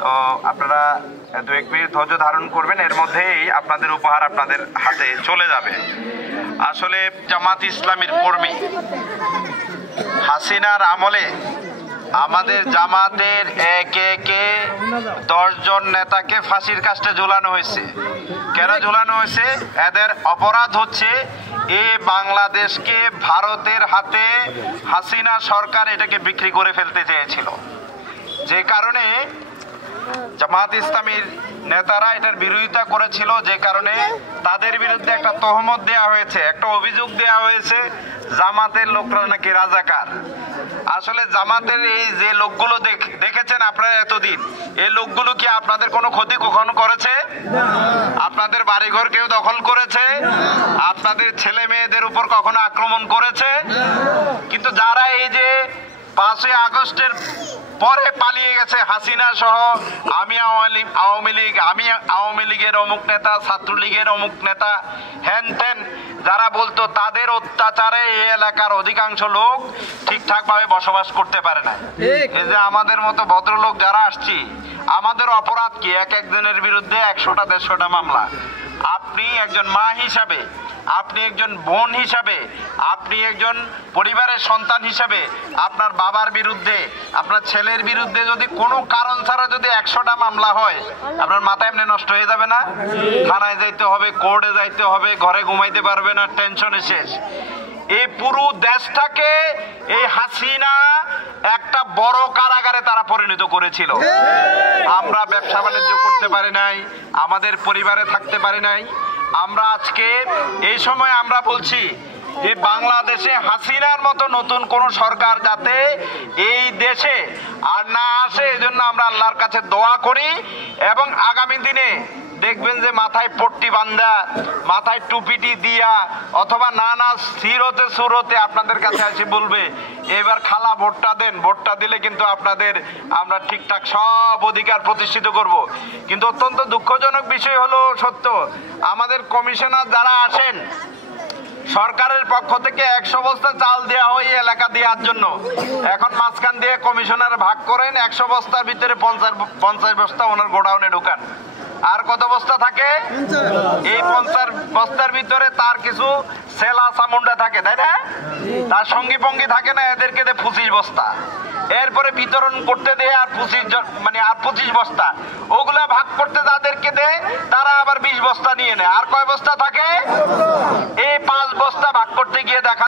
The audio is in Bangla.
তো আপনারা 2-1 মিনিট ধৈর্য ধারণ করবেন, এর মধ্যেই আপনাদের উপহার আপনাদের হাতে চলে যাবে। আসলে জামাত ইসলামীর কর্মী হাসিনার আমলে আমাদের জামাতের একে 10 জন নেতাকে ফাঁসির কাস্টে ঝুলানো হয়েছে। কেন ঝুলানো হয়েছে? এদের অপরাধ হচ্ছে এই বাংলাদেশকে ভারতের হাতে হাসিনা সরকার এটাকে বিক্রি করে ফেলতে চেয়েছিল, যে কারণে জামাত ইসলামীর নেতারা এটার বিরোধিতা করেছিল, যে কারণে তাদের বিরুদ্ধে একটা তহমত দেওয়া হয়েছে, একটা অভিযোগ দেওয়া হয়েছে জামাতের লোকরা নাকি রাজাকার। আসলে জামাতের এই যে লোকগুলো দেখেছেন আপনারা এতদিন, এই লোকগুলো কি আপনাদের কোনো ক্ষতি কখনো করেছে? আপনাদের বাড়িঘর কেউ দখল করেছে? আপনাদের ছেলে মেয়েদের উপর কখনো আক্রমণ করেছে? কিন্তু যারা এই যে 5ই আগস্টের পরে পালিয়ে গেছে হাসিনা সহ, আমি আওয়ামী লীগের অমুক নেতা, ছাত্রলীগের অমুক নেতা, হ্যান ত্যান যারা বলতো, তাদের অত্যাচারে এই এলাকার অধিকাংশ লোক ঠিকঠাক ভাবে বসবাস করতে পারে না। এই যে আমাদের মতো ভদ্রলোক যারা আসছি, আমাদের অপরাধ কি? একজনের বিরুদ্ধে 100টা 150টা মামলা। আপনি একজন মা হিসাবে, আপনি একজন বোন হিসাবে, আপনি একজন পরিবারের সন্তান হিসাবে আপনার বাবার বিরুদ্ধে, আপনার ছেলের বিরুদ্ধে যদি কোনো কারণ ছাড়া যদি 100টা মামলা হয়, আপনার মাথা এমনি নষ্ট হয়ে যাবে না? থানায় যাইতে হবে, কোর্টে যাইতে হবে, ঘরে ঘুমাইতে পারবে না, টেনশনে শেষ। এই পুরো দেশটাকে এই হাসিনা একটা বড় কারাগারে তারা পরিণত করেছিল। আমরা ব্যবসা বাণিজ্য করতে পারি নাই, আমাদের পরিবারে থাকতে পারি নাই। আমরা আজকে এই সময় আমরা বলছি যে বাংলাদেশে হাসিনার মতো নতুন কোন সরকার যাতে এই দেশে আর না আসে, এজন্য আমরা আল্লাহর কাছে দোয়া করি। এবং আগামী দিনে দেখবেন যে মাথায় পট্টি বান্ধা, মাথায় টুপিটি দিয়া, অথবা নানা সিরতে সুরতে আপনাদের কাছে এসে বলবে এবার খালা ভোটটা দেন, ভোটটা দিলে কিন্তু আপনাদের আমরা ঠিকঠাক সব অধিকার প্রতিষ্ঠিত করব। কিন্তু অত্যন্ত দুঃখজনক বিষয় হলো সত্য, আমাদের কমিশনার যারা আসেন সরকারের পক্ষ থেকে 100 বস্তা চাল দেওয়া হয় এলাকা দেওয়ার জন্য, এখন মাঝখান দিয়ে কমিশনার ভাগ করেন, 100 বস্তার ভিতরে 50 বস্তা ওনার গোডাউনে ঢুকান। আর কত বস্তা থাকে? এই 50 বস্তার ভিতরে তার কিছু সেলা চামুন্ডা থাকে, তাই না? তার সঙ্গী পঙ্গী থাকে না, এদেরকে দেয় 25 বস্তা। এরপরে বিতরণ করতে দেয় আর 25 বস্তা। ওগুলা ভাগ করতে যাদেরকে দেয় তারা আবার 20 বস্তা নিয়ে নেয়। আর কয় বস্তা থাকে? এই 5 বস্তা ভাগ করতে গিয়ে দেখা